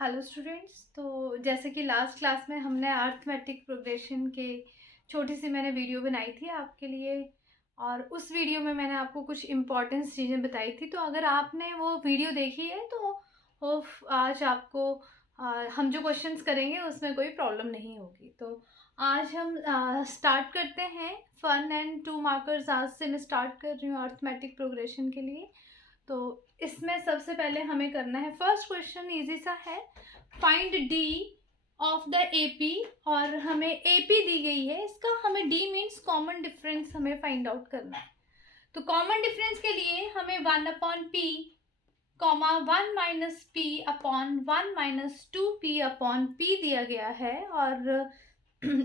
Hello students. तो जैसे कि लास्ट क्लास में हमने अर्थमेटिक प्रोग्रेशन के छोटी सी मैंने वीडियो बनाई थी आपके लिए, और उस वीडियो में मैंने आपको कुछ इम्पॉर्टेंट चीज़ें बताई थी। तो अगर आपने वो वीडियो देखी है तो होप आज आपको हम जो क्वेश्चंस करेंगे उसमें कोई प्रॉब्लम नहीं होगी। तो आज हम स्टार्ट करते हैं। फन एंड 2 मार्कर्स आज से मैं स्टार्ट कर रही हूँ अर्थमेटिक प्रोग्रेशन के लिए। तो इसमें सबसे पहले हमें करना है, फर्स्ट क्वेश्चन इजी सा है, find D of the AP. और हमें एपी दी गई है, इसका हमें डी मीन्स कॉमन डिफरेंस हमें फाइंड आउट करना है। तो कॉमन डिफरेंस के लिए हमें 1/p comma 1 minus P upon 1 minus 2p upon p दिया गया है, और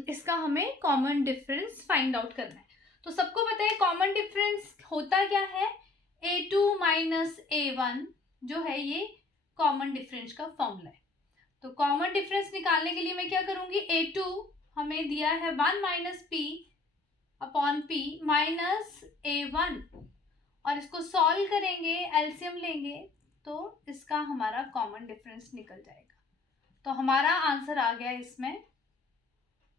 इसका हमें कॉमन डिफरेंस फाइंड आउट करना है। तो सबको पता है कॉमन डिफरेंस होता क्या है, a2 माइनस a1 जो है ये कॉमन डिफरेंस का फॉर्मूला है। तो कॉमन डिफरेंस निकालने के लिए मैं क्या करूंगी, a2 हमें दिया है 1 minus p upon p minus a1, और इसको सॉल्व करेंगे, एलसीएम लेंगे तो इसका हमारा कॉमन डिफरेंस निकल जाएगा। तो हमारा आंसर आ गया इसमें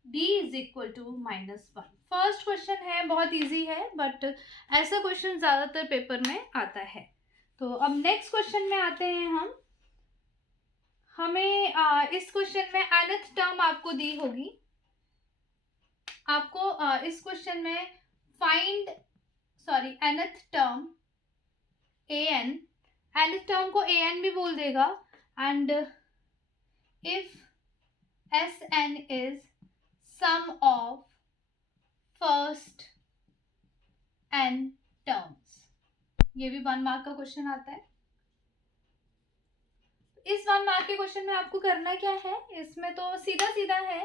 d is equal to -1। First question है, बहुत इजी है, बट ऐसा क्वेश्चन ज्यादातर पेपर में आता है। तो अब नेक्स्ट क्वेश्चन में आते हैं हम। हमें इस क्वेश्चन में nth टर्म आपको दी होगी। आपको इस क्वेश्चन में find nth term nth term को an भी बोल देगा, and if Sn is sum of first n terms। ये भी 1 मार्क का क्वेश्चन आता है। इस 1 मार्क के क्वेश्चन में आपको करना क्या है, इसमें तो सीधा सीधा है।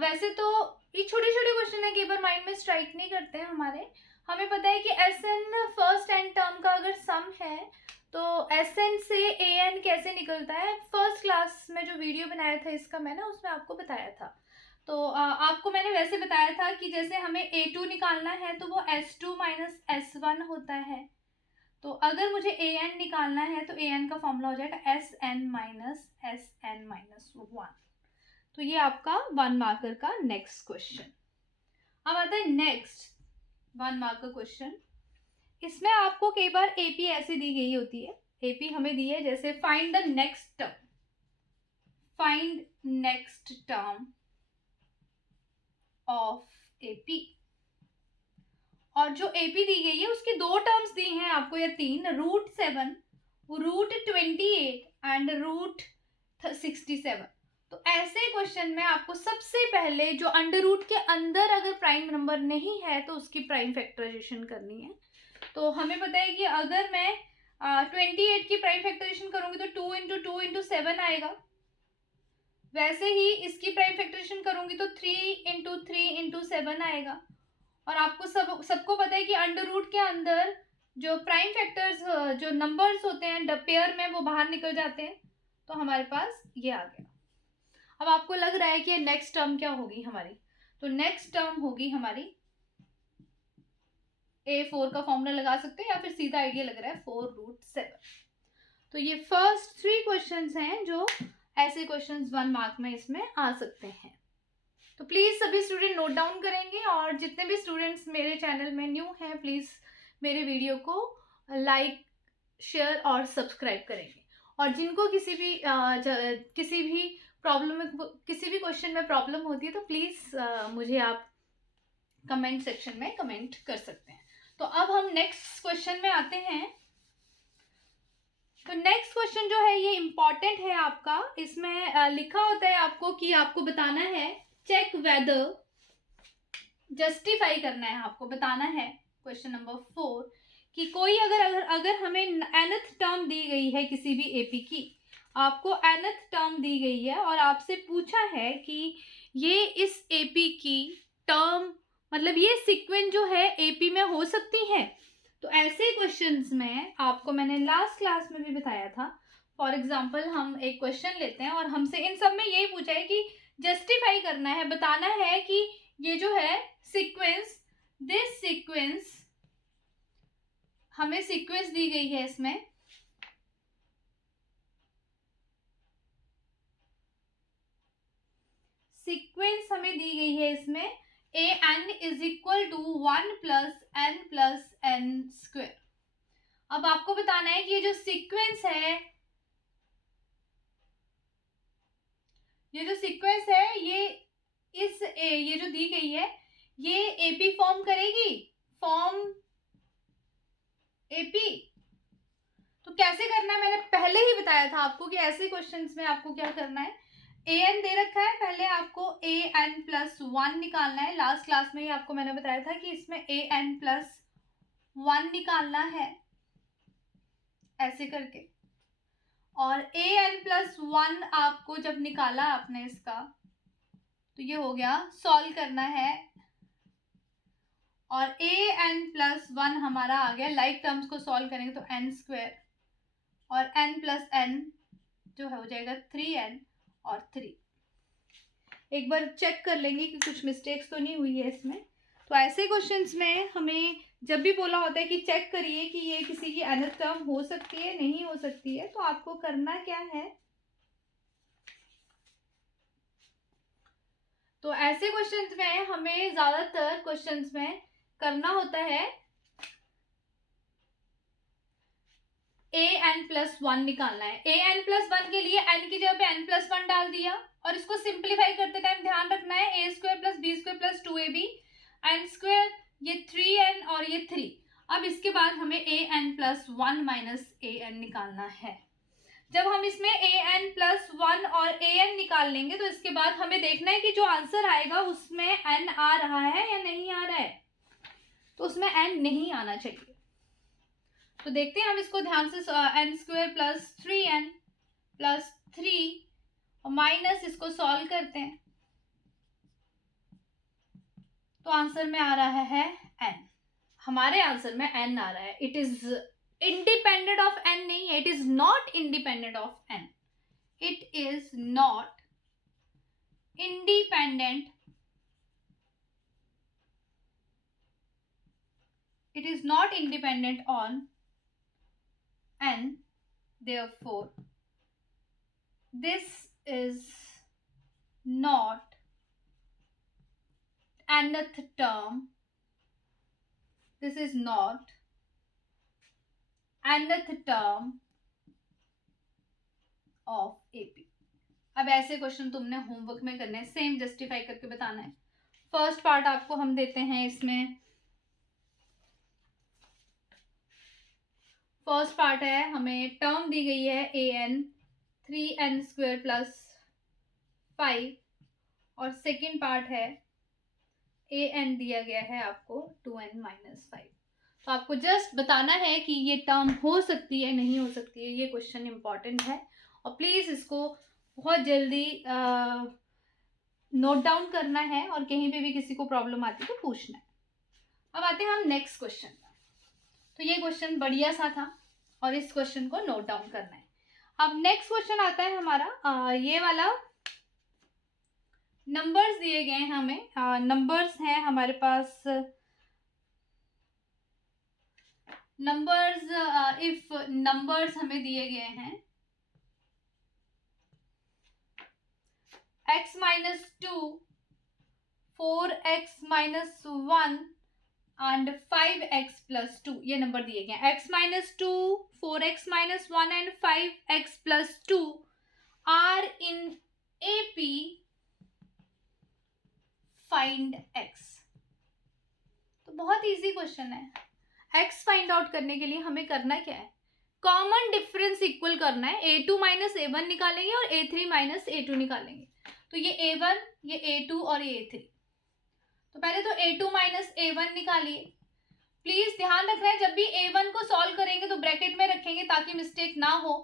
वैसे तो ये छोटे छोटे क्वेश्चन है, कई बार माइंड में स्ट्राइक नहीं करते हैं हमारे। हमें पता है कि Sn फर्स्ट n टर्म का अगर सम है तो Sn से An कैसे निकलता है, फर्स्ट क्लास में जो वीडियो बनाया था इसका मैंने, उसमें आपको बताया था। तो आपको मैंने वैसे बताया था कि जैसे हमें a2 निकालना है तो वो s2 माइनस s1 होता है। तो अगर मुझे an निकालना है तो an का फॉर्मूला हो जाएगा sn माइनस 1। तो ये आपका 1 मार्कर का नेक्स्ट क्वेश्चन। अब आता है नेक्स्ट 1 मार्क का क्वेश्चन। इसमें आपको कई बार एपी ऐसे दी गई होती है, एपी हमें दी है जैसे find the next term, find next term of AP. और जो एपी दी गई है उसके 2 टर्म्स दी हैं आपको, या 3, √7, √28 एंड √67। तो ऐसे क्वेश्चन में आपको सबसे पहले जो अंडर रूट के अंदर अगर प्राइम नंबर नहीं है तो उसकी प्राइम फैक्टराइजेशन करनी है। तो हमें पता है कि अगर मैं 28 की प्राइम फैक्टराइजेशन करूंगी तो 2 इंटू 2 इंटू 7 आएगा। वैसे ही इसकी प्राइम फैक्टराइजेशन करूंगी तो 3 इंटू 3 इंटू 7 आएगा। और आपको सबको पता है कि अंडर रूट के अंदर जो प्राइम फैक्टर्स, जो नंबर्स होते हैं पेयर में, वो बाहर निकल जाते हैं। तो हमारे पास ये आ गया। अब आपको लग रहा है कि नेक्स्ट टर्म क्या होगी हमारी, तो नेक्स्ट टर्म होगी हमारी a4 का फॉर्मूला लगा सकते हैं, या फिर सीधा आइडिया लग रहा है 4√7। तो ये फर्स्ट 3 क्वेश्चंस हैं जो ऐसे क्वेश्चंस 1 मार्क में इसमें आ सकते हैं। तो प्लीज सभी स्टूडेंट नोट डाउन करेंगे, और जितने भी स्टूडेंट्स मेरे चैनल में न्यू हैं प्लीज मेरे वीडियो को लाइक, शेयर और सब्सक्राइब करेंगे। और जिनको किसी भी प्रॉब्लम में, किसी भी क्वेश्चन में प्रॉब्लम होती है तो प्लीज मुझे आप कमेंट सेक्शन में कमेंट कर सकते हैं। तो अब हम नेक्स्ट क्वेश्चन में आते हैं। तो नेक्स्ट क्वेश्चन जो है ये इंपॉर्टेंट है आपका। इसमें लिखा होता है आपको कि आपको बताना है, चेक वेदर, जस्टिफाई करना है, आपको बताना है क्वेश्चन नंबर 4 कि कोई अगर हमें nth टर्म दी गई है किसी भी एपी की, आपको nth टर्म दी गई है और आपसे पूछा है कि ये इस एपी की टर्म, मतलब ये सीक्वेंस जो है एपी में हो सकती है। तो ऐसे क्वेश्चंस में आपको मैंने लास्ट क्लास में भी बताया था। फॉर एग्जाम्पल हम एक क्वेश्चन लेते हैं और हमसे इन सब में यही पूछा है कि जस्टिफाई करना है, बताना है कि ये जो है सीक्वेंस, दिस सीक्वेंस, हमें सीक्वेंस दी गई है इसमें सीक्वेंस हमें दी गई है इसमें a n is equal to 1 plus n square. अब आपको बताना है कि ये जो सीक्वेंस है, ये जो दी गई है ये एपी फॉर्म करेगी, फॉर्म एपी। तो कैसे करना है, मैंने पहले ही बताया था आपको कि ऐसे क्वेश्चंस में आपको क्या करना है। ए एन दे रखा है, पहले आपको ए एन प्लस 1 निकालना है। लास्ट क्लास में ही आपको मैंने बताया था कि इसमें ए एन प्लस 1 निकालना है ऐसे करके। और ए एन प्लस 1 आपको जब निकाला आपने इसका, तो ये हो गया, सॉल्व करना है। और ए एन प्लस 1 हमारा आ गया, लाइक टर्म्स को सॉल्व करेंगे तो एन स्क्वायर, और n प्लस एन जो है हो जाएगा 3n और 3। एक बार चेक कर लेंगे कि कुछ मिस्टेक्स तो नहीं हुई है इसमें। तो ऐसे क्वेश्चंस में हमें जब भी बोला होता है कि चेक करिए कि ये किसी की nth टर्म हो सकती है नहीं हो सकती है, तो आपको करना क्या है, तो ऐसे क्वेश्चंस में हमें ज्यादातर क्वेश्चंस में करना होता है ए एन प्लस 1 निकालना है। ए एन प्लस 1 के लिए n की जगह पे n प्लस 1 डाल दिया, और इसको सिंप्लीफाई करते टाइम ध्यान रखना है a square plus b square plus 2ab, n square, ये 3n और ये 3। अब इसके बाद हमें a n plus 1 minus a n निकालना है। जब हम इसमें ए एन प्लस 1 और ए एन निकाल लेंगे तो इसके बाद हमें देखना है कि जो आंसर आएगा उसमें n आ रहा है या नहीं आ रहा है। तो उसमें n नहीं आना चाहिए। तो देखते हैं हम इसको ध्यान से, N square plus 3n plus 3 और माइनस इसको सॉल्व करते हैं, तो आंसर में आ रहा है n। हमारे आंसर में n आ रहा है। It is independent of n नहीं है, it is not independent of n, it is not independent, it is not independent on n, therefore this is not nth term, this is not nth term of AP। अब ऐसे question तुमने homework में करने हैं, same justify करके बताना है। First part आपको हम देते हैं इसमें, फर्स्ट पार्ट है, हमें टर्म दी गई है A N 3n square plus 5, और सेकेंड पार्ट है ए एन दिया गया है आपको 2n माइनस 5। तो आपको जस्ट बताना है कि ये टर्म हो सकती है नहीं हो सकती है, ये क्वेश्चन इंपॉर्टेंट है। और प्लीज़ इसको बहुत जल्दी नोट डाउन करना है, और कहीं पे भी किसी को प्रॉब्लम आती है तो पूछना है। अब आते हैं हम नेक्स्ट क्वेश्चन पर। तो ये क्वेश्चन बढ़िया सा था और इस क्वेश्चन को नोट डाउन करना है। अब नेक्स्ट क्वेश्चन आता है हमारा, ये वाला, नंबर्स दिए गए हैं हमें, नंबर्स हैं हमारे पास, नंबर्स, इफ नंबर्स हमें दिए गए हैं x minus 2, 4x minus 1 and 5x plus 2, ये नंबर दिए गए हैं। x minus 2, 4x minus 1 and 5x plus 2 are in AP, find x। तो बहुत इजी क्वेश्चन है। x फाइंड आउट करने के लिए हमें करना क्या है, कॉमन डिफरेंस इक्वल करना है। a2 माइनस a1 निकालेंगे और a3 माइनस a2 निकालेंगे। तो ये a1, ये a2 और ये a3। तो पहले तो a2 माइनस a1 निकालिए। प्लीज ध्यान रखना है, जब भी a1 को सॉल्व करेंगे तो ब्रैकेट में रखेंगे ताकि मिस्टेक ना हो।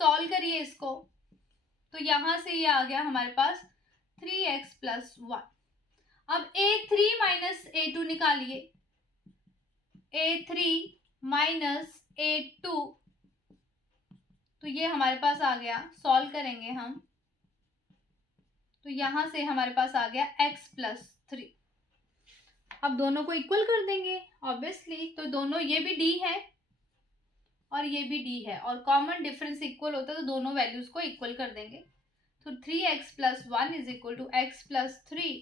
सॉल्व करिए इसको, तो यहां से ये आ गया हमारे पास 3x प्लस 1। अब a3 माइनस a2 निकालिए, a3 माइनस a2, तो ये हमारे पास आ गया, सॉल्व करेंगे हम तो यहां से हमारे पास आ गया x प्लस 3। अब दोनों को इक्वल कर देंगे ऑब्वियसली, तो दोनों, ये भी d है और ये भी d है, और कॉमन डिफरेंस इक्वल होता है तो दोनों वैल्यूज को इक्वल कर देंगे। तो 3x plus 1 is equal to x plus 3।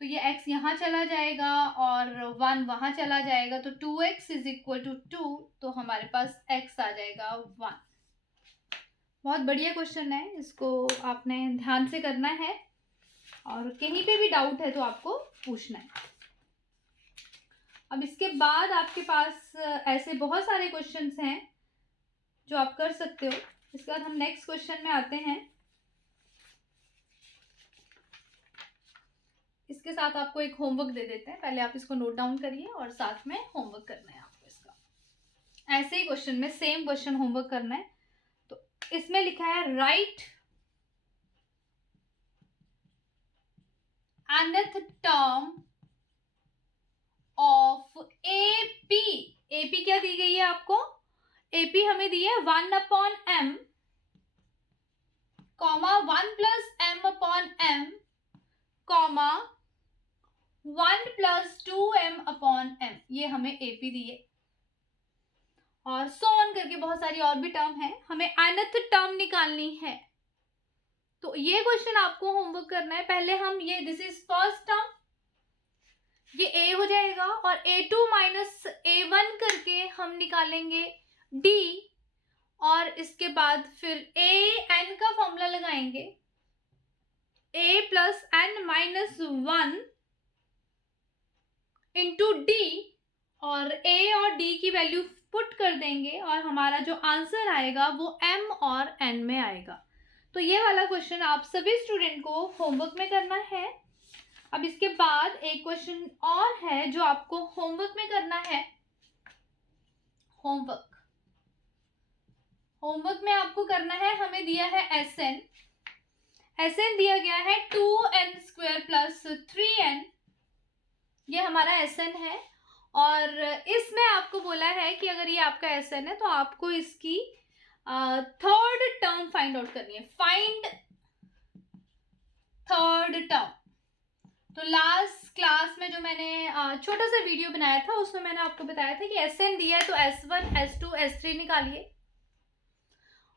तो ये x यहाँ चला जाएगा और 1 वहाँ चला जाएगा, तो 2x इज इक्वल टू 2, तो हमारे पास x आ जाएगा 1। बहुत बढ़िया क्वेश्चन है, इसको आपने ध्यान से करना है और कहीं पे भी डाउट है तो आपको पूछना है। अब इसके बाद आपके पास ऐसे बहुत सारे क्वेश्चंस हैं जो आप कर सकते हो। इसके बाद हम नेक्स्ट क्वेश्चन में आते हैं। इसके साथ आपको एक होमवर्क दे देते हैं, पहले आप इसको नोट डाउन करिए और साथ में होमवर्क करना है आपको इसका। ऐसे ही क्वेश्चन में सेम क्वेश्चन होमवर्क करना है। तो इसमें लिखा है right nth term of AP. AP क्या दी गई है आपको? एपी हमें दी है 1/m, comma 1 plus m upon m, comma 1 plus 2m upon m। ये हमें एपी दी है और सो ऑन करके बहुत सारी और भी टर्म है। हमें nth टर्म निकालनी है। तो ये क्वेश्चन आपको होमवर्क करना है। पहले हम ये दिस इज फर्स्ट टर्म, ये a हो जाएगा और a2 माइनस a1 करके हम निकालेंगे d, और इसके बाद फिर a n का फॉर्मूला लगाएंगे, a plus n minus 1 into d, और a और d की वैल्यू पुट कर देंगे और हमारा जो आंसर आएगा वो m और n में आएगा। तो ये वाला क्वेश्चन आप सभी स्टूडेंट को होमवर्क में करना है। अब इसके बाद एक क्वेश्चन और है जो आपको होमवर्क में करना है। होमवर्क में आपको करना है, हमें दिया है Sn दिया गया है 2n² प्लस 3n, ये हमारा Sn है। और इसमें आपको बोला है कि अगर ये आपका Sn है तो आपको इसकी थर्ड टर्म फाइंड आउट करनी है। Find third term. तो लास्ट क्लास में जो मैंने छोटा सा वीडियो बनाया था उसमें मैंने आपको बताया था कि Sn दिया है तो S1, S2, S3 निकालिए,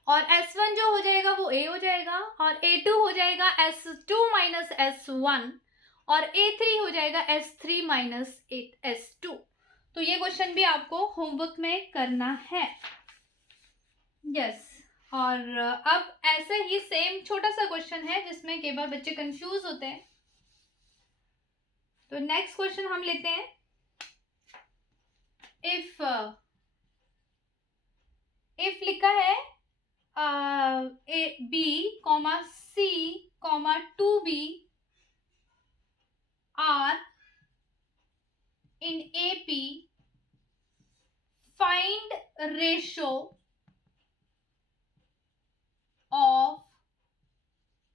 और S1 जो हो जाएगा वो A हो जाएगा, और A2 हो जाएगा S2 माइनस S1, और A3 हो जाएगा S3 माइनस S2। तो ये क्वेश्चन भी आपको होमवर्क में करना है। यस। और अब ऐसे ही सेम छोटा सा क्वेश्चन है जिसमें कई बार बच्चे कंफ्यूज होते हैं। तो नेक्स्ट क्वेश्चन हम लेते हैं। इफ लिखा है B, C, 2B are in AP, find ratio of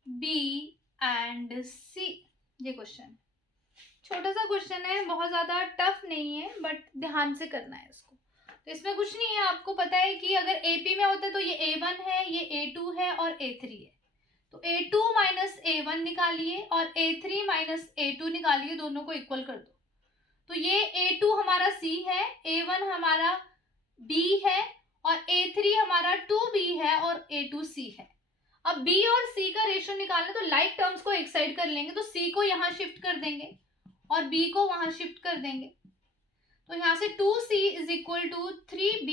B and C। ये क्वेश्चन छोटा सा क्वेश्चन है, बहुत ज्यादा टफ नहीं है, बट ध्यान से करना है इसको। तो इसमें कुछ नहीं है, आपको पता है कि अगर AP में होता है तो ये A1 है, ये A2 है और A3 है। तो A2 माइनस A1 निकालिए और A3 माइनस A2 निकालिए, दोनों को इक्वल कर दो। तो ये A2 हमारा C है, A1 हमारा B है और A3 हमारा 2B है और A2 C है। अब B और C का रेशियो निकालना, तो लाइक टर्म्स को एक साइड कर लेंगे, तो C को यहाँ शिफ्ट कर देंगे और B को वहां शिफ्ट कर देंगे। तो यहाँ से 2C is equal to 3B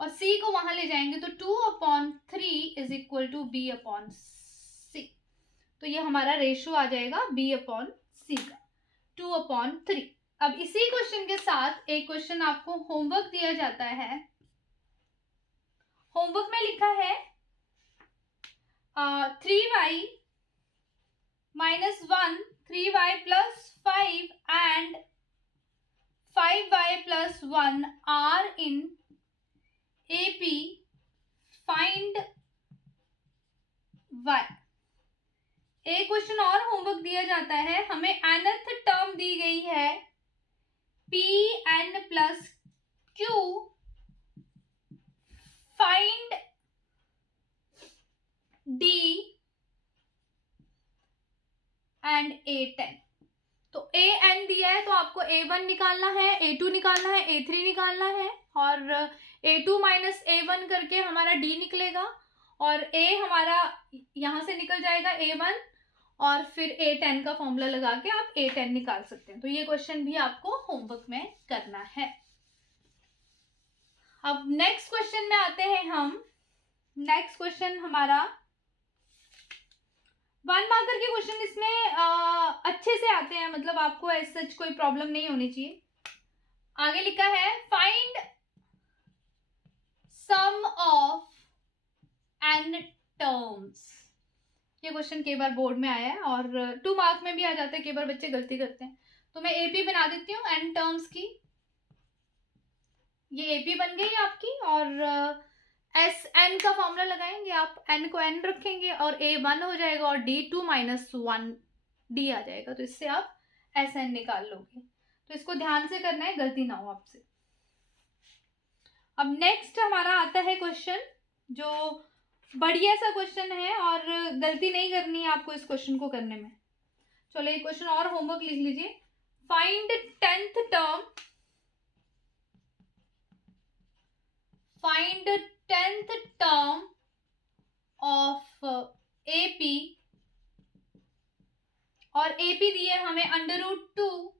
और C को वहां ले जाएंगे तो 2/3 is equal to B upon C। तो ये हमारा रेशियो आ जाएगा B अपॉन C का 2/3। अब इसी क्वेश्चन के साथ एक क्वेश्चन आपको होमवर्क दिया जाता है। होमवर्क में लिखा है 3y minus 1, 3y plus 5 and 5y plus 1 are in AP, find y। एक क्वेश्चन और होमवर्क दिया जाता है, हमें nth टर्म दी गई है Pn plus Q, find D and A10। तो A n दिया है तो आपको A1 निकालना है, A2 निकालना है, A3 निकालना है, और A2 माइनस A1 करके हमारा D निकलेगा और a हमारा यहाँ से निकल जाएगा a1 और फिर a10 का फॉर्मूला लगा के आप a10 निकाल सकते हैं। तो ये क्वेश्चन भी आपको होमवर्क में करना है। अब नेक्स्ट क्वेश्चन में आते हैं हम। नेक्स्ट क्वेश्चन हमारा 1 मार्कर के क्वेश्चन इसमें अच्छे से आते हैं, मतलब आपको ऐसा सच कोई प्रॉब्लम नहीं होनी चाहिए। आगे लिखा है find sum of n terms. ये क्वेश्चन कई बार बोर्ड में आया है और 2 मार्क में भी आ जाता है, कई बार बच्चे गलती करते हैं। तो मैं एपी बना देती हूँ n टर्म्स की। ये एपी बन गई आपकी और एस एन का फॉर्मूला लगाएंगे आप, n को n रखेंगे और a 1 हो जाएगा और d 2 माइनस 1 d आ जाएगा। तो इससे आप एस एन निकाल लोगे। तो इसको ध्यान से करना है, गलती ना हो आपसे। अब नेक्स्ट हमारा आता है क्वेश्चन जो बढ़िया सा क्वेश्चन है और गलती नहीं करनी है आपको इस क्वेश्चन को करने में। चलो एक क्वेश्चन और होमवर्क लिख लीजिए। Find 10th term, find 10th term of AP, और एपी दिए हमें √2,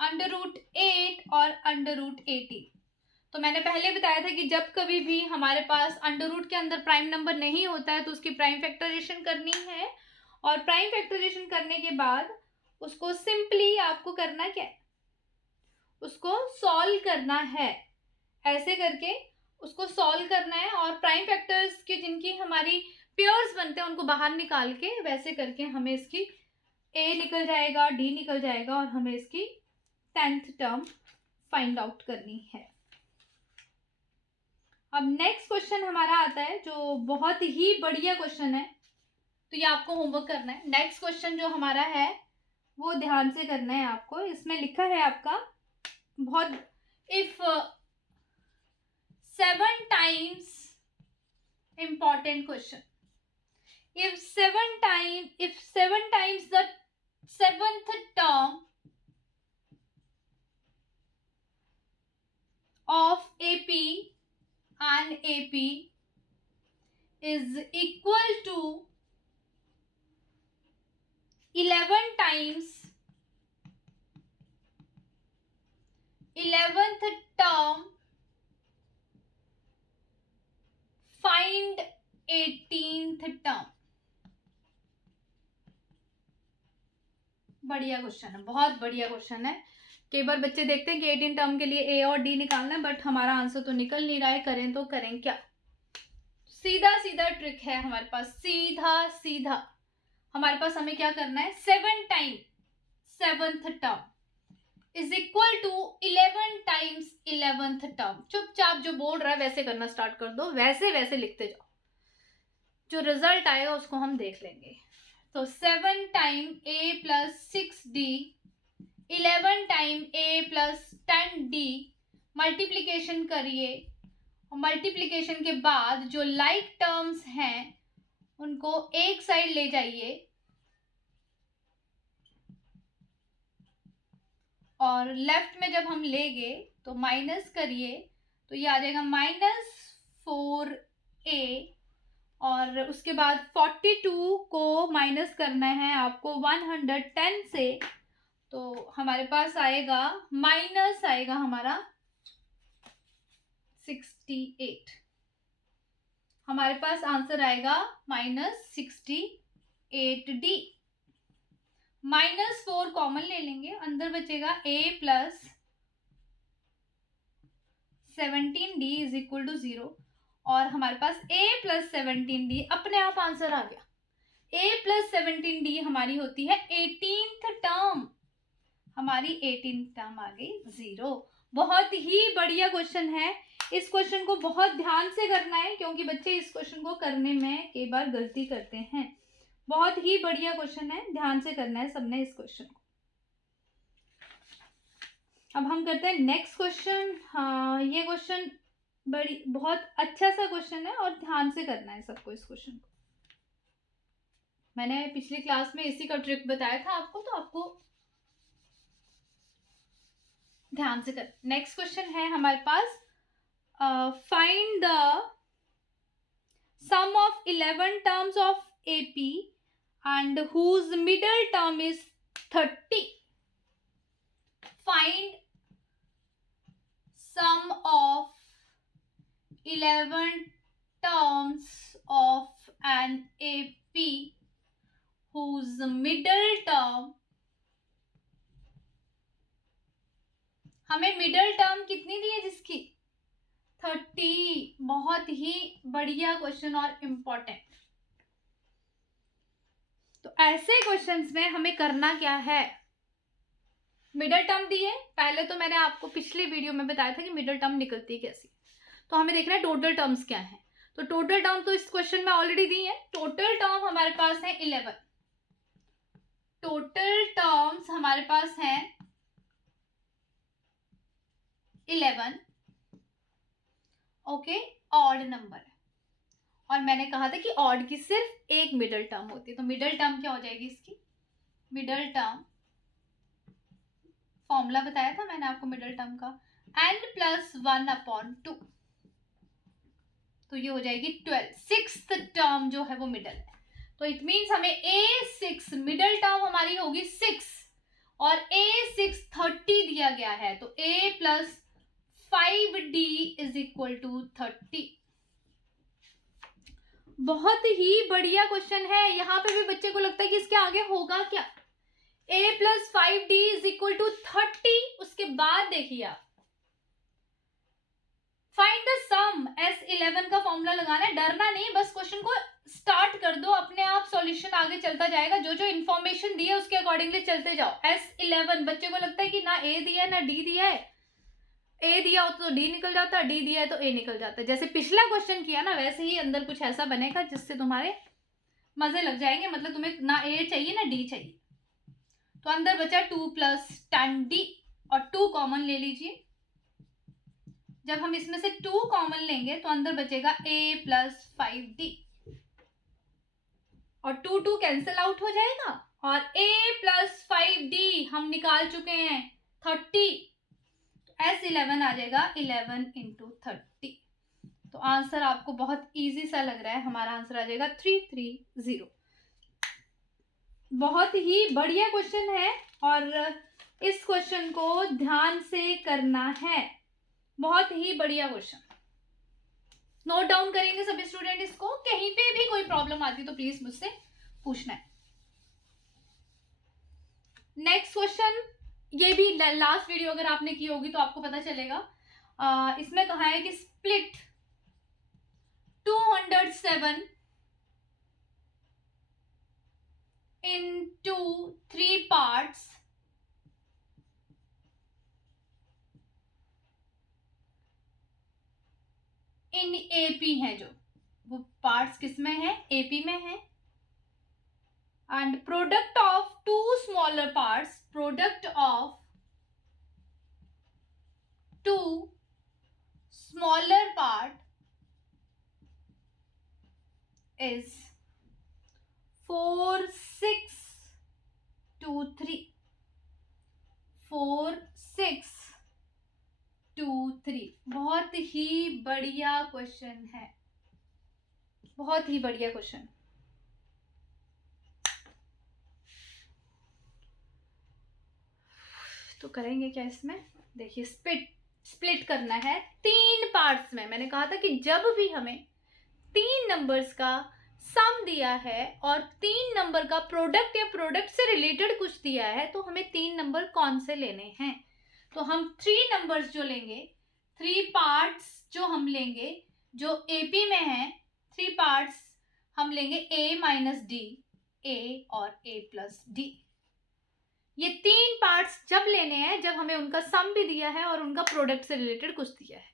√8 और √80। तो मैंने पहले बताया था कि जब कभी भी हमारे पास अंडर के अंदर प्राइम नंबर नहीं होता है तो उसकी प्राइम फैक्टराइजेशन करनी है, और प्राइम फैक्टराइजेशन करने के बाद उसको सिंपली आपको करना क्या है, उसको सॉल्व करना है। ऐसे करके उसको सॉल्व करना है और प्राइम फैक्टर्स के जिनकी हमारी पेयर्स बनते हैं उनको बाहर निकाल के वैसे करके हमें इसकी a निकल जाएगा, d निकल जाएगा और हमें इसकी 10th टर्म फाइंड आउट करनी है। अब नेक्स्ट क्वेश्चन हमारा आता है जो बहुत ही बढ़िया क्वेश्चन है, तो ये आपको होमवर्क करना है। नेक्स्ट क्वेश्चन जो हमारा है वो ध्यान से करना है आपको। इसमें लिखा है आपका बहुत, if 7 times important question, if 7 times the 7th term of AP and AP is equal to 11 times 11th term, find 18th term। बढ़िया क्वेश्चन है, बहुत बढ़िया क्वेश्चन है। कई बार बच्चे देखते हैं कि 18 टर्म के लिए ए और डी निकालना है, बट हमारा आंसर तो निकल नहीं रहा है, करें तो करें क्या। सीधा सीधा ट्रिक है हमारे पास, सीधा सीधा हमारे पास हमें क्या करना है, 7 time 7th term is equal to 11 times 11th term. चुपचाप जो बोल रहा है वैसे करना स्टार्ट कर दो, वैसे वैसे लिखते जाओ, जो रिजल्ट आएगा उसको हम देख लेंगे। तो 7 time a plus 6d, 11 time a plus 10d, multiplication करिए और मल्टीप्लीकेशन के बाद जो लाइक टर्म्स हैं उनको एक साइड ले जाइए और लेफ्ट में जब हम लेंगे तो माइनस करिए, तो ये आ जाएगा -4a, और उसके बाद 42 को माइनस करना है आपको 110 से, तो हमारे पास आएगा माइनस आएगा हमारा 68। हमारे पास आंसर आएगा -68d। -4 कॉमन ले लेंगे, अंदर बचेगा a plus 17d is equal to 0, और हमारे पास a प्लस 17d अपने आप आंसर आ गया। a प्लस 17d हमारी होती है 18th टर्म, हमारी 18th टर्म आ गई 0। बहुत ही बढ़िया क्वेश्चन है, इस क्वेश्चन को बहुत ध्यान से करना है क्योंकि बच्चे इस क्वेश्चन को करने में कई बार गलती करते हैं। बहुत ही बढ़िया क्वेश्चन है, ध्यान से करना है सबने इस क्वेश्चन को। अब हम करते हैं नेक्स्ट क्वेश्चन। हाँ, ये क्वेश्चन बहुत अच्छा सा क्वेश्चन है और ध्यान से करना है सबको इस क्वेश्चन को। मैंने पिछली क्लास में इसी का ट्रिक बताया था आपको, तो आपको ध्यान से कर। नेक्स्ट क्वेश्चन है हमारे पास, find the sum of 11 terms of AP and whose middle term is 30. Find sum of 11 terms of an AP whose middle term, हमें मिडल टर्म कितनी दी है जिसकी 30। बहुत ही बढ़िया क्वेश्चन और इम्पोर्टेंट। तो ऐसे क्वेश्चंस में हमें करना क्या है, मिडल टर्म दी है, पहले तो मैंने आपको पिछले वीडियो में बताया था कि मिडल टर्म निकलती है कैसी, तो हमें देखना है टोटल टर्म्स क्या है। तो टोटल टर्म तो इस क्वेश्चन में ऑलरेडी दी है। टोटल टर्म हमारे पास है 11। टोटल टर्म्स हमारे पास हैं 11। ओके, ऑड नंबर है और मैंने कहा था कि ऑड की सिर्फ एक मिडल टर्म होती है। तो मिडल टर्म क्या हो जाएगी इसकी, मिडल टर्म फॉर्मूला बताया था मैंने आपको मिडल टर्म का, n+1/2। तो ये हो जाएगी 12। सिक्स्थ टर्म जो है वो मिडल है, तो इट मीन्स हमें A6 मिडल टर्म हमारी होगी 6 और A6 30 दिया गया है, तो A+5D = 30। बहुत ही बढ़िया क्वेश्चन है। यहाँ पे भी बच्चे को लगता है कि इसके आगे होगा क्या, A+5D = 30। उसके बाद देखिए आप फाइंड द सम, S11 का फॉर्मूला लगाना है, डरना नहीं, बस क्वेश्चन को स्टार्ट कर दो, अपने आप सॉल्यूशन आगे चलता जाएगा। जो जो इन्फॉर्मेशन दी है उसके अकॉर्डिंगली चलते जाओ। S11 बच्चे को लगता है कि ना A दिया है ना D दिया है, A दिया हो तो D निकल जाता है, D दिया है तो A निकल जाता है। जैसे पिछला क्वेश्चन किया ना वैसे ही अंदर कुछ ऐसा बनेगा जिससे तुम्हारे मजे लग जाएंगे, मतलब तुम्हें ना A चाहिए ना D चाहिए। तो अंदर बचा 2 + tan D और 2 कॉमन ले लीजिए। जब हम इसमें से 2 कॉमन लेंगे तो अंदर बचेगा A+5D और 2 कैंसिल आउट हो जाएगा और A+5D हम निकाल चुके हैं 30। S11 आ जाएगा 11 × 30। तो आंसर आपको बहुत इजी सा लग रहा है, हमारा आंसर आ जाएगा 330। बहुत ही बढ़िया क्वेश्चन है और इस क्वेश्चन को ध्यान से करना है। बहुत ही बढ़िया क्वेश्चन, नोट डाउन करेंगे सभी स्टूडेंट इसको। कहीं पे भी कोई प्रॉब्लम आती तो प्लीज मुझसे पूछना है। नेक्स्ट क्वेश्चन, ये भी लास्ट वीडियो अगर आपने की होगी तो आपको पता चलेगा। इसमें कहा है कि स्प्लिट 207 into 3 parts इन AP है, जो वो पार्ट्स किसमें है, AP में है। And product of 2 smaller parts, product of 2 smaller part is 4, 6, 2, 3। 4, 6, 2, 3। बहुत ही बढ़िया क्वेश्चन है, बहुत ही बढ़िया क्वेश्चन। तो करेंगे क्या इसमें, देखिए स्प्लिट करना है 3 पार्ट्स में। मैंने कहा था कि जब भी हमें 3 नंबर्स का सम दिया है और 3 नंबर का प्रोडक्ट या प्रोडक्ट से रिलेटेड कुछ दिया है तो हमें 3 नंबर कौन से लेने हैं। तो हम 3 नंबर्स जो लेंगे, 3 पार्ट्स जो हम लेंगे जो AP में है, 3 पार्ट्स हम लेंगे A - D, A और A+D। ये 3 पार्ट्स जब लेने हैं जब हमें उनका सम भी दिया है और उनका प्रोडक्ट से रिलेटेड कुछ दिया है।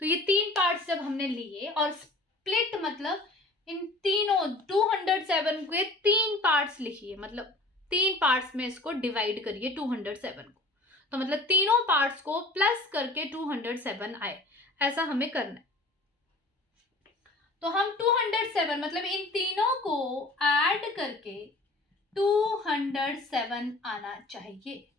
तो ये 3 पार्ट्स जब हमने लिए और स्प्लिट मतलब इन तीनों 207 के 3 पार्ट्स लिखिए, मतलब 3 पार्ट्स में इसको डिवाइड करिए 207 को, तो मतलब तीनों पार्ट्स को प्लस करके 207 आए, ऐसा हमें करना है। तो हम 207 मतलब इन तीनों को ऐड करके 207 आना चाहिए।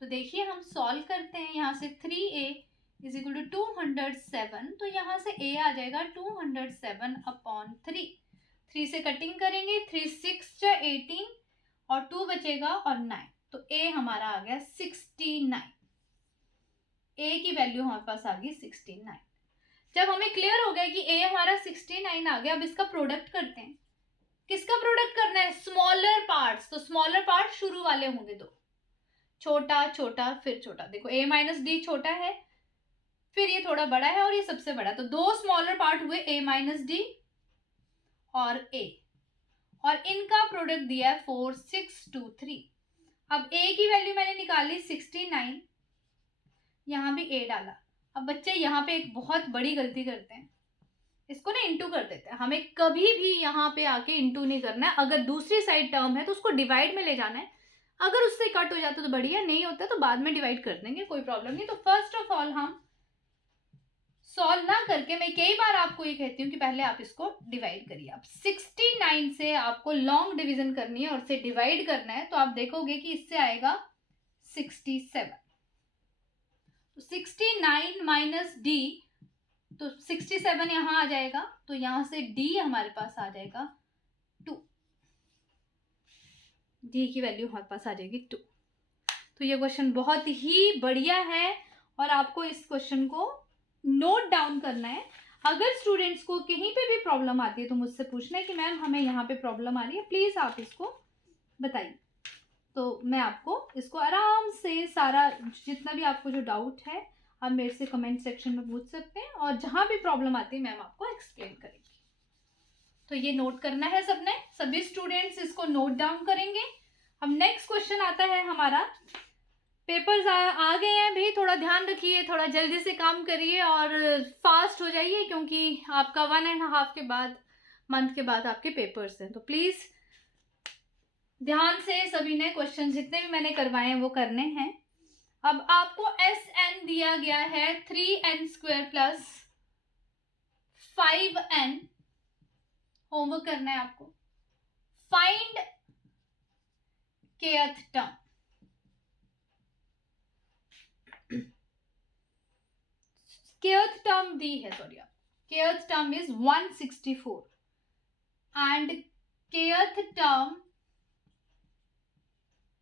तो देखिए हम सॉल्व करते हैं। यहाँ से 3A इज इक्वल टू 207, तो यहाँ से a आ जाएगा 207/3। 3 से कटिंग करेंगे, 3 6 जा 18 और 2 बचेगा और 9, तो a हमारा आ गया 69। a की वैल्यू हमारे पास आ गई 69। जब हमें क्लियर हो गया कि a हमारा 69 आ गया, अब इसका प्रोडक्ट करते हैं। किसका प्रोडक्ट करना है? Smaller parts. तो स्मॉलर पार्ट शुरू वाले होंगे दो, छोटा छोटा फिर छोटा। देखो a माइनस डी छोटा है, फिर ये थोड़ा बड़ा है और ये सबसे बड़ा, तो दो स्मॉलर पार्ट हुए a माइनस डी और a, और इनका प्रोडक्ट दिया है 4623। अब a की वैल्यू मैंने निकाली 69, यहाँ भी a डाला। अब बच्चे यहाँ पे एक बहुत बड़ी गलती करते हैं, इसको ना इंटू कर देते हैं। हमें कभी भी यहाँ पे आके इंटू नहीं करना है। अगर दूसरी साइड टर्म है तो उसको डिवाइड में ले जाना है। अगर उससे कट हो जाता तो बढ़िया, नहीं होता तो बाद में डिवाइड कर देंगे, कोई प्रॉब्लम नहीं। तो फर्स्ट ऑफ ऑल हम सॉल्व ना करके, मैं कई बार आपको ये कहती हूँ कि पहले आप इसको डिवाइड करिए। आप 69 से आपको लॉन्ग डिवीजन करनी है और इसे डिवाइड करना है, तो आप देखोगे कि इससे आएगा 67। तो 69 माइनस डी, तो 67 यहाँ आ जाएगा, तो यहाँ से d हमारे पास आ जाएगा 2। d की वैल्यू हमारे पास आ जाएगी 2। तो ये क्वेश्चन बहुत ही बढ़िया है और आपको इस क्वेश्चन को नोट डाउन करना है। अगर स्टूडेंट्स को कहीं पे भी प्रॉब्लम आती है तो मुझसे पूछना है कि मैम हमें यहाँ पे प्रॉब्लम आ रही है, प्लीज़ आप इसको बताइए। तो मैं आपको इसको आराम से सारा जितना भी आपको जो डाउट है आप मेरे से कमेंट सेक्शन में पूछ सकते हैं, और जहाँ भी प्रॉब्लम आती है मैम आपको एक्सप्लेन करेंगे। तो ये नोट करना है सबने, सभी स्टूडेंट्स इसको नोट डाउन करेंगे। अब नेक्स्ट क्वेश्चन आता है हमारा, पेपर्स आ गए हैं भाई, थोड़ा ध्यान रखिए, थोड़ा जल्दी से काम करिए और फास्ट हो जाइए, क्योंकि आपका 1.5 के बाद मंथ के बाद आपके पेपर्स हैं। तो प्लीज़ ध्यान से सभी ने क्वेश्चन जितने भी मैंने करवाए हैं वो करने हैं। अब आपको SN दिया गया है 3n² प्लस 5n। होमवर्क करना है आपको। Find kth term. kth term दी है, sorry, kth term is 164 and kth term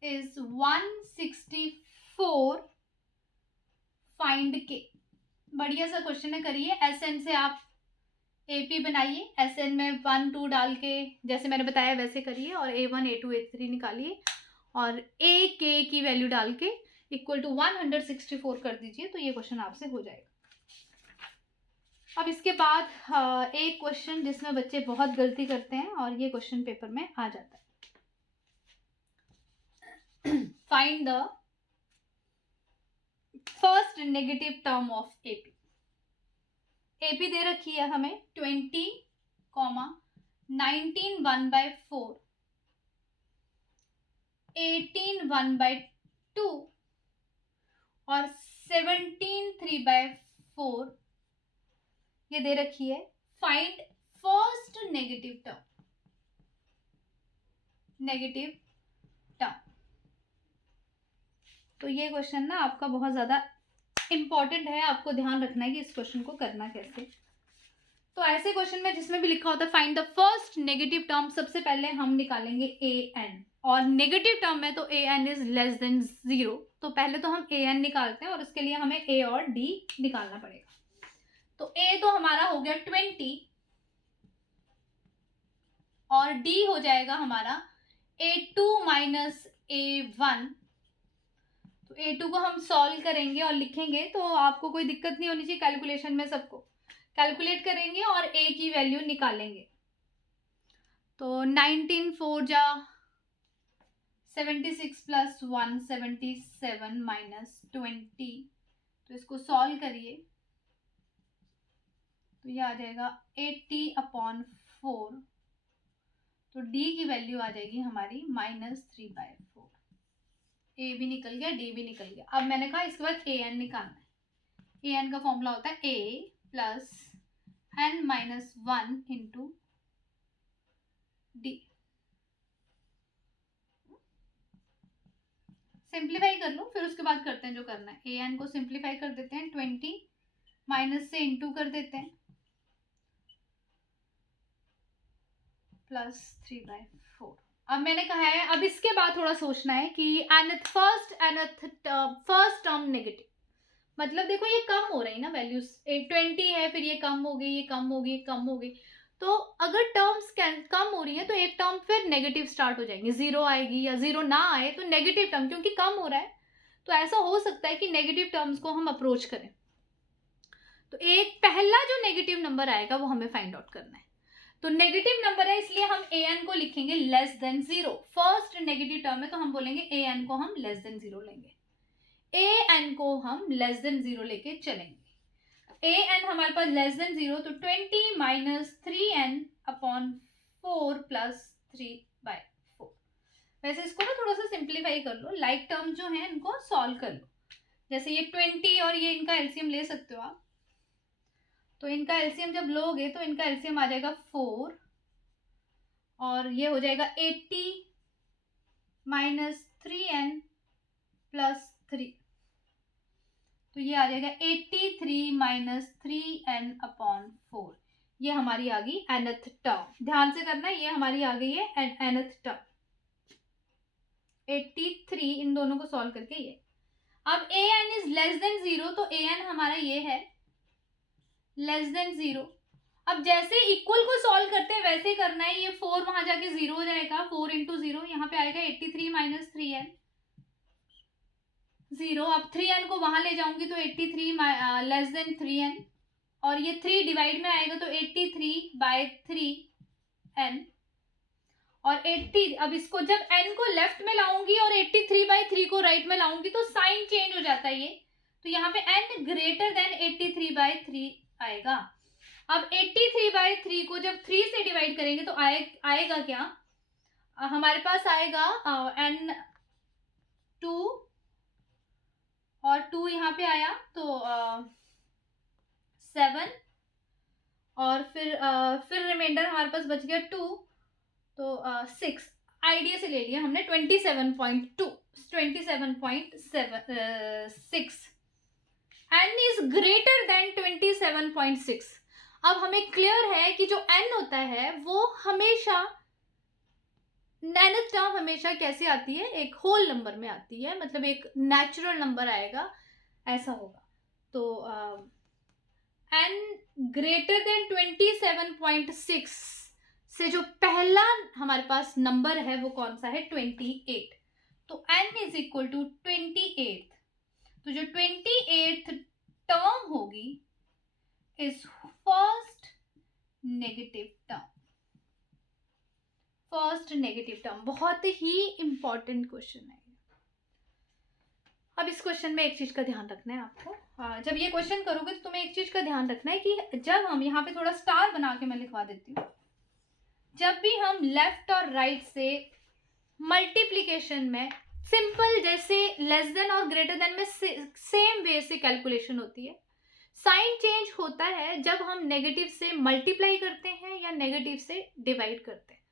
is 164। Find k. बढ़िया सा क्वेश्चन है, करिए। SN से आप AP बनाइए, SN में 1 2 डाल के जैसे मैंने बताया वैसे करिए, और A1 A2 A3 निकालिए और AK की वैल्यू डाल के इक्वल टू 164 कर दीजिए, तो ये क्वेश्चन आपसे हो जाएगा। अब इसके बाद एक क्वेश्चन जिसमें बच्चे बहुत गलती करते हैं और ये क्वेश्चन पेपर में आ जाता है। Find the first negative term of AP। AP दे रखी है हमें 20, 19 1/4, 18 1/2 और 17 3/4 ये दे रखी है। Find first negative term. तो ये क्वेश्चन ना आपका बहुत ज़्यादा इम्पॉर्टेंट है, आपको ध्यान रखना है कि इस क्वेश्चन को करना कैसे। तो ऐसे क्वेश्चन में जिसमें भी लिखा होता है find the first negative term, सबसे पहले हम निकालेंगे an, और नेगेटिव टर्म में तो an इज लेस देन 0, तो पहले तो हम an निकालते हैं और उसके लिए हमें a और d निकालना पड़ेगा। तो a तो हमारा हो गया 20 और d हो जाएगा हमारा a2 माइनस a1। तो A2 को हम सॉल्व करेंगे और लिखेंगे, तो आपको कोई दिक्कत नहीं होनी चाहिए कैलकुलेशन में, सबको कैलकुलेट करेंगे और A की वैल्यू निकालेंगे। तो 19 4 जा 76 प्लस 1 77 माइनस 20, तो इसको सॉल्व करिए तो ये आ जाएगा 80/4। तो D की वैल्यू आ जाएगी हमारी -3/4। A भी निकल गया, D भी निकल गया। अब मैंने कहा इसके बाद an निकालना है। an का फॉर्मूला होता है a plus n-1 into d। Simplify कर लो, फिर उसके बाद करते हैं जो करना है। ए एन को सिंप्लीफाई कर देते हैं, 20 माइनस से इंटू कर देते हैं, प्लस 3/4। अब मैंने कहा है, अब इसके बाद थोड़ा सोचना है कि फर्स्ट टर्म नेगेटिव, मतलब देखो ये कम हो रही है ना वैल्यूज, 20 है, फिर ये कम हो गई, ये कम हो गई, ये कम हो गई। तो अगर टर्म्स कम हो रही है तो एक टर्म फिर नेगेटिव स्टार्ट हो जाएंगे, जीरो आएगी, या जीरो ना आए तो नेगेटिव टर्म, क्योंकि कम हो रहा है तो ऐसा हो सकता है कि नेगेटिव टर्म्स को हम अप्रोच करें। तो एक पहला जो नेगेटिव नंबर आएगा वो हमें फाइंड आउट करना है। तो नेगेटिव नंबर है इसलिए हम ए एन को लिखेंगे less than 0। First negative term है तो हम बोलेंगे ए एन को हम लेस देन 0 लेंगे, ए एन को हम लेस देन 0 लेके चलेंगे। ए एन हमारे पास लेस देन 0, तो 20 माइनस 3n अपॉन 4 प्लस 3/4। वैसे इसको ना थोड़ा सा सिंप्लीफाई कर लो, लाइक टर्म जो है इनको सॉल्व कर लो। जैसे ये 20 और ये इनका एलसीएम ले सकते हो आप, तो इनका एलसीएम जब लोगे तो इनका एलसीएम आ जाएगा 4, और ये हो जाएगा 80 माइनस 3n प्लस 3, तो ये आ जाएगा 83 माइनस 3n अपॉन 4। ये हमारी आ गई nth टर्म, ध्यान से करना, ये हमारी आ गई है nth टर्म, 83 इन दोनों को सॉल्व करके ये। अब ए एन इज लेस देन 0, तो ए एन हमारा ये है लेस देन 0। अब जैसे इक्वल को सॉल्व करते हैं वैसे ही करना है, ये 4 वहां जाके 0 हो जाएगा, 4 इंटू 0 यहाँ पे आएगा 83 माइनस 3n 0। अब 3n को वहां ले जाऊंगी तो 83 लेस देन 3n, और ये 3 डिवाइड में आएगा तो 83/3n, और 80, अब इसको जब n को लेफ्ट में लाऊंगी और 83/3 को राइट में लाऊंगी तो साइन चेंज हो जाता है ये, तो यहाँ पे n ग्रेटर देन 83/3 आएगा। अब 83/3 को जब 3 से डिवाइड करेंगे तो आएगा क्या, हमारे पास आएगा n2, और 2 यहाँ पे आया तो 7, और फिर रिमाइंडर हमारे पास बच गया 2, तो 6 आइडिया से ले लिया हमने 27.2, 27.6, n इज ग्रेटर देन 27.6। अब हमें क्लियर है कि जो n होता है वो हमेशा, nth टर्म हमेशा कैसे आती है, एक होल नंबर में आती है, मतलब एक नेचुरल नंबर आएगा, ऐसा होगा। तो n ग्रेटर देन 27.6 से जो पहला हमारे पास नंबर है वो कौन सा है, 28। तो n इज इक्वल टू 28, तो जो 28th टर्म होगी is first negative term. First negative term बहुत ही इंपॉर्टेंट क्वेश्चन है। अब इस क्वेश्चन में एक चीज का ध्यान रखना है आपको, जब ये क्वेश्चन करोगे तो तुम्हें एक चीज का ध्यान रखना है कि जब हम यहाँ पे थोड़ा स्टार बना के मैं लिखवा देती हूँ, जब भी हम लेफ्ट और राइट से मल्टीप्लीकेशन में सिंपल जैसे लेस देन और ग्रेटर देन में सेम वे से कैलकुलेशन होती है, साइन चेंज होता है जब हम नेगेटिव से मल्टीप्लाई करते हैं या नेगेटिव से डिवाइड करते हैं।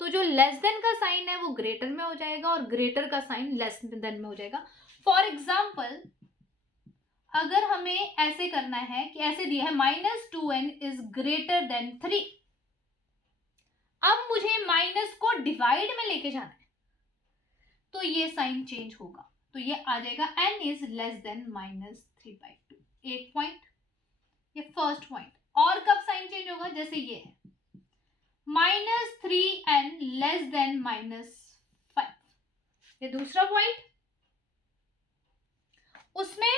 तो जो लेस देन का साइन है वो ग्रेटर में हो जाएगा और ग्रेटर का साइन लेस देन में हो जाएगा। फॉर एग्जाम्पल अगर हमें ऐसे करना है कि ऐसे दिया है -2n इज ग्रेटर देन 3, अब मुझे माइनस को डिवाइड में लेके जाना है तो ये साइन चेंज होगा, तो ये आ जाएगा n इज लेस देन -3/2। एक पॉइंट, ये फर्स्ट पॉइंट। और कब साइन चेंज होगा, जैसे ये है -3n लेस देन -5, ये दूसरा पॉइंट। उसमें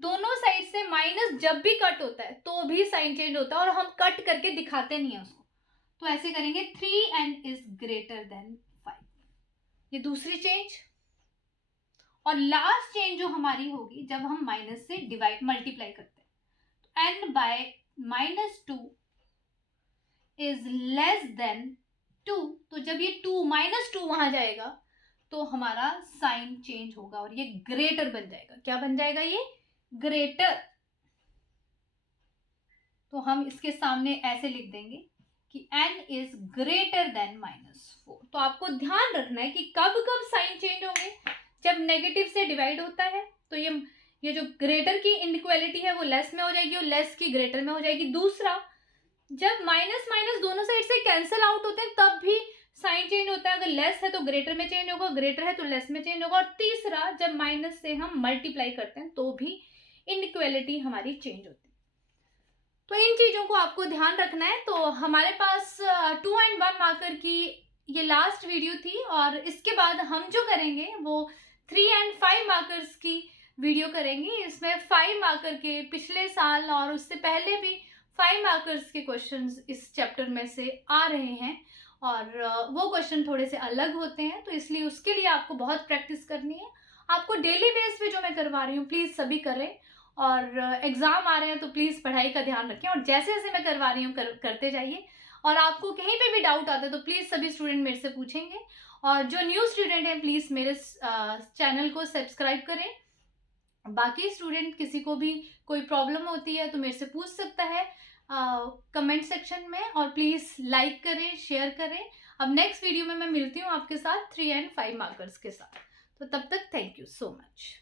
दोनों साइड से माइनस जब भी कट होता है तो भी साइन चेंज होता है, और हम कट करके दिखाते नहीं है उसको, तो ऐसे करेंगे 3n इज ग्रेटर देन 5, ये दूसरी चेंज। और लास्ट चेंज जो हमारी होगी जब हम माइनस से डिवाइड मल्टीप्लाई करते हैं, तो n by -2 is less than 2, तो जब ये 2 -2 वहां जाएगा तो हमारा साइन चेंज होगा और ये ग्रेटर बन जाएगा। क्या बन जाएगा, ये ग्रेटर। तो हम इसके सामने ऐसे लिख देंगे कि n इज ग्रेटर देन -4। तो आपको ध्यान रखना है कि कब कब साइन चेंज होंगे, जब नेगेटिव से डिवाइड होता है तो ये जो ग्रेटर की इनइक्वालिटी है वो लेस में हो जाएगी और लेस की ग्रेटर में हो जाएगी। दूसरा, जब माइनस माइनस दोनों साइड से कैंसिल आउट होते हैं तब भी साइन चेंज होता है। अगर लेस है तो ग्रेटर में चेंज होगा, ग्रेटर है तो लेस में चेंज होगा। और तीसरा, जब माइनस से हम मल्टीप्लाई करते हैं तो भी इनइक्वालिटी हमारी चेंज होती है। तो इन चीजों को आपको ध्यान रखना है। तो हमारे पास 2 and 1 मार्कर की ये लास्ट वीडियो थी और इसके बाद हम जो करेंगे वो 3 and 5 मार्कर्स की वीडियो करेंगे। इसमें 5 मार्कर के पिछले साल और उससे पहले भी 5 मार्कर्स के क्वेश्चंस इस चैप्टर में से आ रहे हैं और वो क्वेश्चन थोड़े से अलग होते हैं, तो इसलिए उसके लिए आपको बहुत प्रैक्टिस करनी है। आपको डेली बेस पे जो मैं करवा रही हूँ प्लीज़ सभी करें, और एग्ज़ाम आ रहे हैं तो प्लीज़ पढ़ाई का ध्यान रखें और जैसे जैसे मैं करवा रही हूँ करते जाइए। और आपको कहीं पे भी डाउट आता है तो प्लीज़ सभी स्टूडेंट मेरे से पूछेंगे, और जो न्यू स्टूडेंट हैं प्लीज़ मेरे चैनल को सब्सक्राइब करें। बाकी स्टूडेंट किसी को भी कोई प्रॉब्लम होती है तो मेरे से पूछ सकता है कमेंट सेक्शन में, और प्लीज़ लाइक करें, शेयर करें। अब नेक्स्ट वीडियो में मैं मिलती हूँ आपके साथ 3 and 5 मार्कर्स के साथ। तो तब तक थैंक यू सो मच।